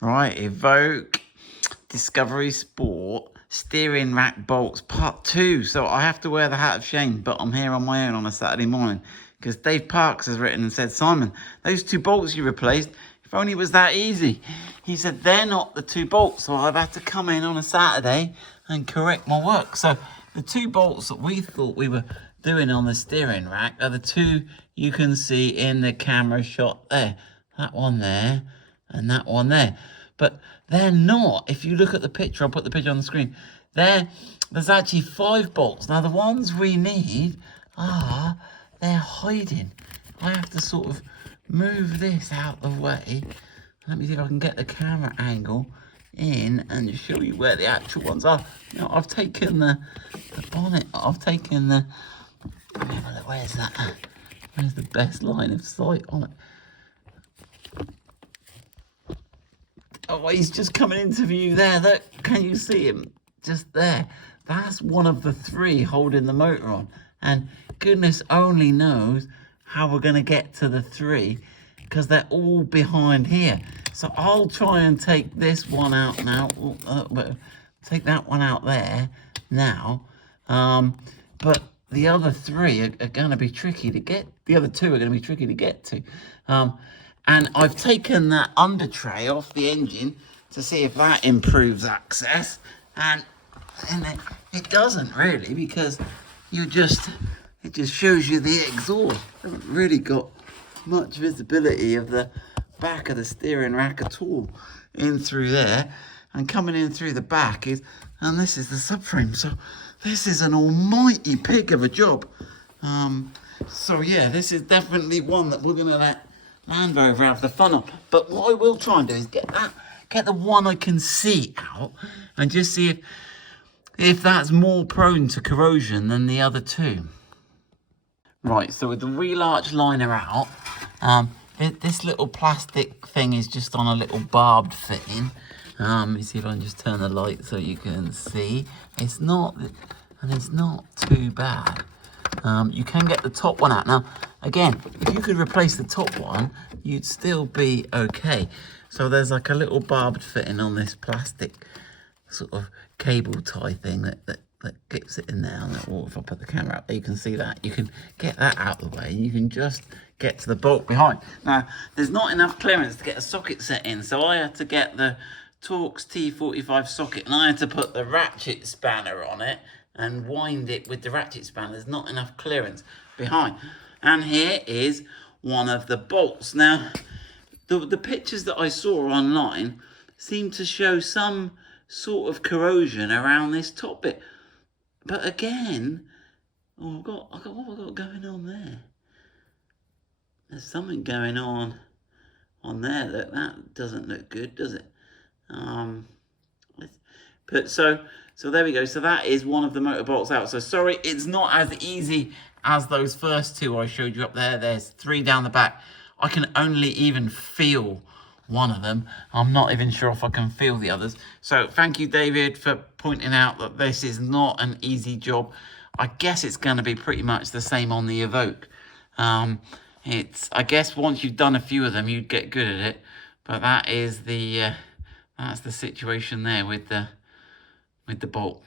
Right, Evoque Discovery Sport steering rack bolts part 2. So I have to wear the hat of shame, but I'm here on my own on a Saturday morning because Dave Parks has written and said, Simon, those 2 bolts you replaced, if only it was that easy. He said, they're not the 2 bolts, so I've had to come in on a Saturday and correct my work. So the 2 bolts that we thought we were doing on the steering rack are the 2 you can see in the camera shot there. That one there and that one there. But they're not. If you look at the picture, I'll put the picture on the screen. There's actually 5 bolts. Now, the ones we need they're hiding. I have to sort of move this out the way. Let me see if I can get the camera angle in and show you where the actual ones are. Now, I've taken the bonnet. I've taken the... Where's that? Where's the best line of sight on it? Oh, he's just coming into view there. Look, can you see him? Just there. That's one of the 3 holding the motor on. And goodness only knows how we're going to get to the 3 because they're all behind here. So I'll try and take this one out now. Take that one out there now. But the other 3 are going to be tricky to get. The other 2 are going to be tricky to get to. And I've taken that under tray off the engine to see if that improves access. And it doesn't really, because it just shows you the exhaust. I haven't really got much visibility of the back of the steering rack at all in through there. And coming in through the back and this is the subframe. So this is an almighty pig of a job. So yeah, this is definitely one that we're going to let Land Rover have the fun on. But what I will try and do is get the one I can see out and just see if that's more prone to corrosion than the other 2. Right, so with the wheel arch liner out, this little plastic thing is just on a little barbed fitting. Let me see if I can just turn the light so you can see. It's not too bad. You can get the top one out. Now, again, if you could replace the top one, you'd still be okay. So there's like a little barbed fitting on this plastic sort of cable tie thing that gets it in there. Or if I put the camera up there, you can see that. You can get that out of the way and you can just get to the bolt behind. Now, there's not enough clearance to get a socket set in, so I had to get the Torx T45 socket and I had to put the ratchet spanner on it and wind it with the ratchet spanner. There's not enough clearance behind. And here is one of the bolts. Now, the pictures that I saw online seem to show some sort of corrosion around this top bit. But again, what have I got going on there? There's something going on there that doesn't look good, does it? So there we go. So that is one of the motor bolts out. So sorry, it's not as easy as those first 2 I showed you up there. There's 3 down the back. I can only even feel one of them. I'm not even sure if I can feel the others. So thank you, David, for pointing out that this is not an easy job. I guess it's going to be pretty much the same on the Evoque. I guess once you've done a few of them, you'd get good at it. But that is that's the situation there with the bolt.